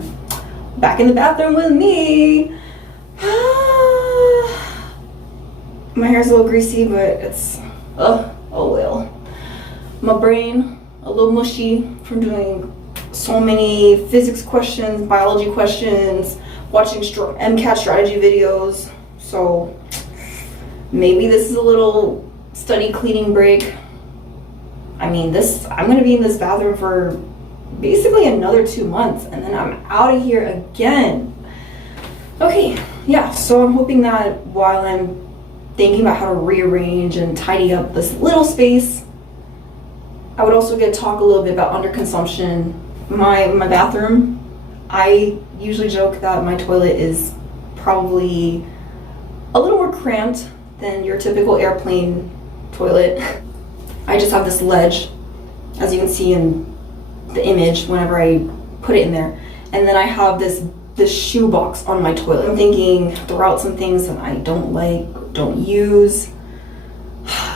conditioner. Back in the bathroom with me. My hair's a little greasy, but it's, oh well. My brain, a little mushy from doing so many physics questions, biology questions, watching MCAT strategy videos. So maybe this is a little study cleaning break. I mean, I'm gonna be in this bathroom for basically another 2 months, and then I'm out of here again. Okay, yeah, so I'm hoping that while I'm thinking about how to rearrange and tidy up this little space, I would also get to talk a little bit about underconsumption. My bathroom, I usually joke that my toilet is probably a little more cramped than your typical airplane toilet. I just have this ledge, as you can see in the image whenever I put it in there, and then I have this shoe box on my toilet. I'm thinking throw out some things that I don't like, don't use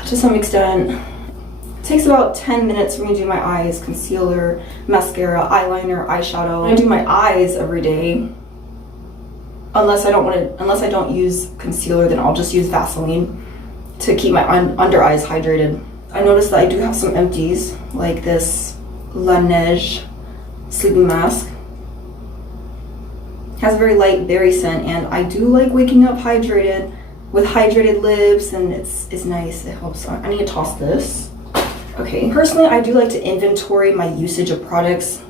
to some extent. It takes about 10 minutes for me to do my eyes, concealer, mascara, eyeliner, eyeshadow. I do my eyes every day. Unless I don't use concealer, then I'll just use Vaseline to keep my under eyes hydrated. I noticed that I do have some empties, like this Laneige sleeping mask. It has a very light berry scent, and I do like waking up hydrated with hydrated lips, and it's nice. It helps. I need to toss this. Okay, personally, I do like to inventory my usage of products,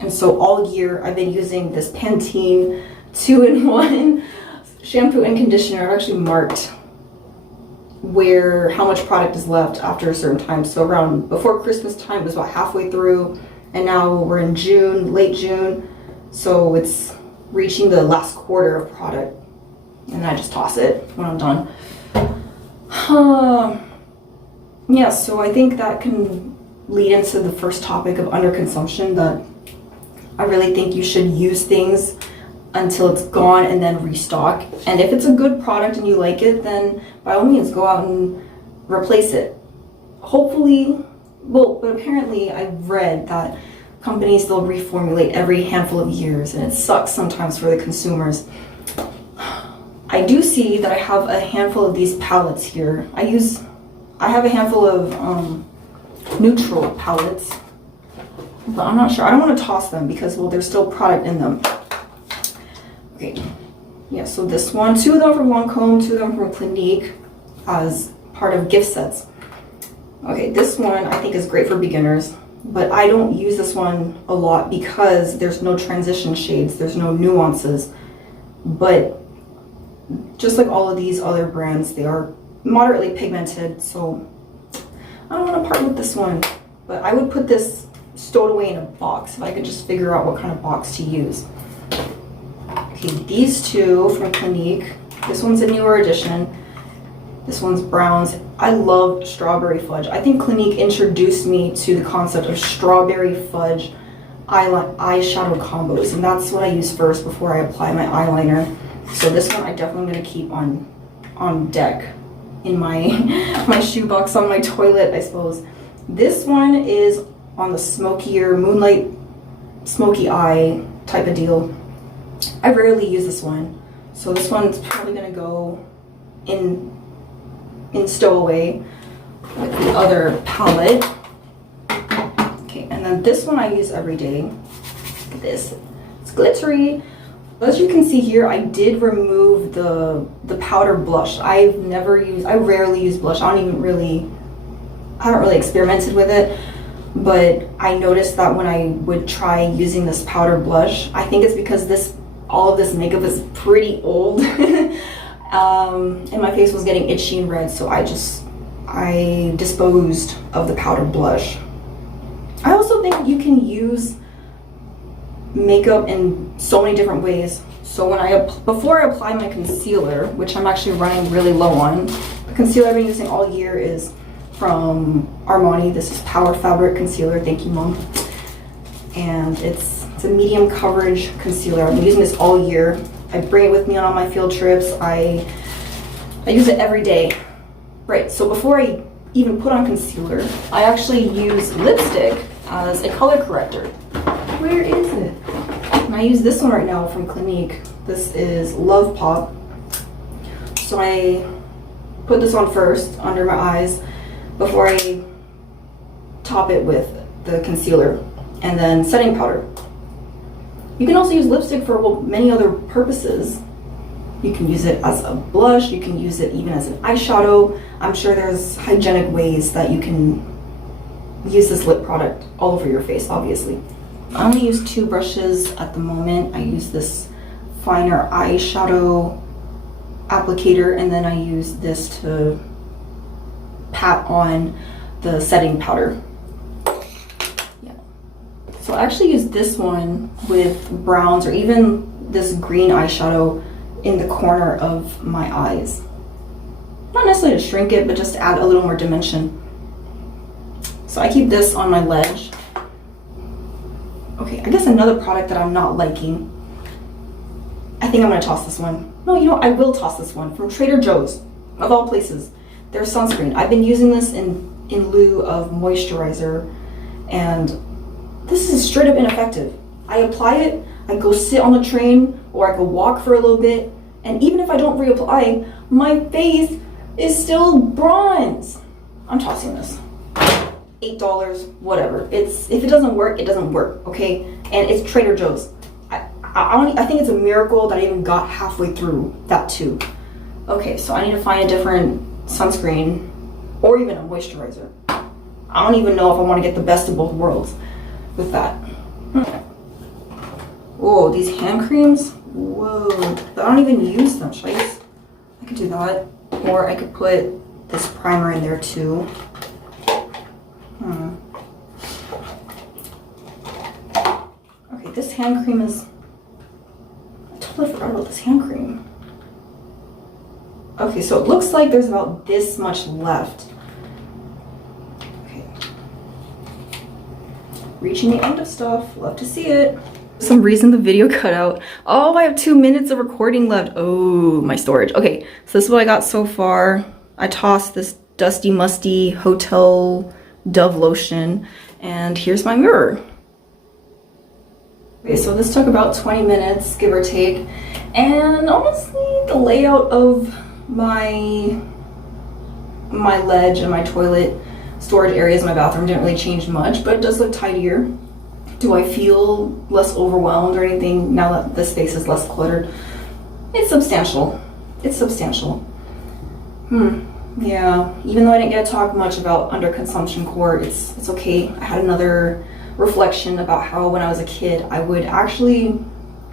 and so all year I've been using this Pantene 2-in-1 shampoo and conditioner. I've actually marked how much product is left after a certain time. So around before Christmas time, it was about halfway through, and now we're in June, late June, so it's reaching the last quarter of product, and I just toss it when I'm done. Yeah, so I think that can lead into the first topic of underconsumption, that I really think you should use things until it's gone and then restock. And if it's a good product and you like it, then by all means go out and replace it. Hopefully, but apparently I've read that companies, they'll reformulate every handful of years, and it sucks sometimes for the consumers. I do see that I have a handful of these palettes here. I have a handful of neutral palettes, but I'm not sure. I don't want to toss them because, well, there's still product in them. Okay, yeah, so this one, 2 of them from Lancome, 2 of them from Clinique as part of gift sets. Okay, this one I think is great for beginners, but I don't use this one a lot because there's no transition shades, there's no nuances. But just like all of these other brands, they are moderately pigmented, so I don't want to part with this one. But I would put this stowed away in a box if I could just figure out what kind of box to use. Okay, these 2 from Clinique. This one's a newer edition. This one's browns. I love strawberry fudge. I think Clinique introduced me to the concept of strawberry fudge eyeshadow combos, and that's what I use first before I apply my eyeliner. So this one I definitely going to keep on deck in my shoebox on my toilet, I suppose. This one is on the smokier moonlight smoky eye type of deal. I rarely use this one, so this one's probably gonna go in stowaway with the other palette. Okay, and then this one I use every day. Look at this, it's glittery. As you can see here, I did remove the powder blush. I rarely use blush. I haven't really experimented with it, but I noticed that when I would try using this powder blush, I think it's because all of this makeup is pretty old, and my face was getting itchy and red, so I disposed of the powder blush. I also think you can use makeup in so many different ways. So before I apply my concealer, which I'm actually running really low on, the concealer I've been using all year is from Armani. This is Power Fabric Concealer. Thank you, Mom. And it's a medium coverage concealer. I've been using this all year. I bring it with me on all my field trips. I use it every day. Right, so before I even put on concealer, I actually use lipstick as a color corrector. Where is it? And I use this one right now from Clinique. This is Love Pop. So I put this on first under my eyes before I top it with the concealer and then setting powder. You can also use lipstick for many other purposes. You can use it as a blush, you can use it even as an eyeshadow. I'm sure there's hygienic ways that you can use this lip product all over your face, obviously. I only use 2 brushes at the moment. I use this finer eyeshadow applicator, and then I use this to pat on the setting powder. Yeah. So I actually use this one with browns or even this green eyeshadow in the corner of my eyes. Not necessarily to shrink it, but just to add a little more dimension. So I keep this on my ledge. Okay, I guess another product that I'm not liking, I think I'm gonna toss this one. No, you know, I will toss this one from Trader Joe's, of all places. Their sunscreen. I've been using this in lieu of moisturizer, and this is straight up ineffective. I apply it, I go sit on the train, or I go walk for a little bit, and even if I don't reapply, my face is still bronze. I'm tossing this. $8, whatever. If it doesn't work, it doesn't work, okay? And it's Trader Joe's. I think it's a miracle that I even got halfway through that tube. Okay, so I need to find a different sunscreen or even a moisturizer. I don't even know if I want to get the best of both worlds with that. Whoa, these hand creams? Whoa, I don't even use them. I could do that. Or I could put this primer in there too. Okay, this hand cream is... I totally forgot about this hand cream. Okay, so it looks like there's about this much left. Okay. Reaching the end of stuff. Love to see it. For some reason the video cut out. Oh, I have 2 minutes of recording left. Oh, my storage. Okay, so this is what I got so far. I tossed this dusty, musty Hotel Dove lotion, and here's my mirror. Okay, so this took about 20 minutes, give or take, and honestly, the layout of my ledge and my toilet storage areas in my bathroom didn't really change much, but it does look tidier. Do I feel less overwhelmed or anything now that the space is less cluttered? It's substantial. It's substantial. Yeah, even though I didn't get to talk much about underconsumption core, it's okay. I had another reflection about how when I was a kid, I would actually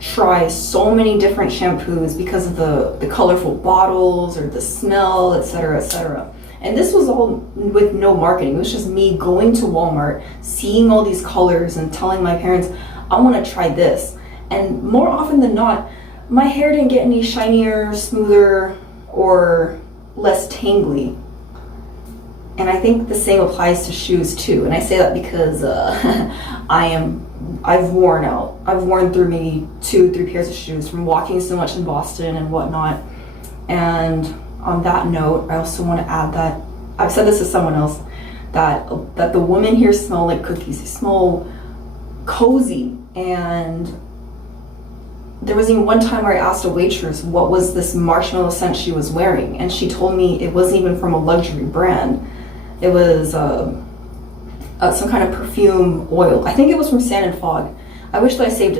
try so many different shampoos because of the colorful bottles or the smell, etc., etc. And this was all with no marketing. It was just me going to Walmart, seeing all these colors and telling my parents, I want to try this. And more often than not, my hair didn't get any shinier, smoother, or less tangly. And I think the same applies to shoes too. And I say that because I've worn through maybe 2-3 pairs of shoes from walking so much in Boston and whatnot. And on that note, I also want to add that I've said this to someone else, that the women here smell like cookies. They smell cozy. And there was even one time where I asked a waitress what was this marshmallow scent she was wearing, and she told me it wasn't even from a luxury brand. It was some kind of perfume oil. I think it was from Sand and Fog. I wish that I saved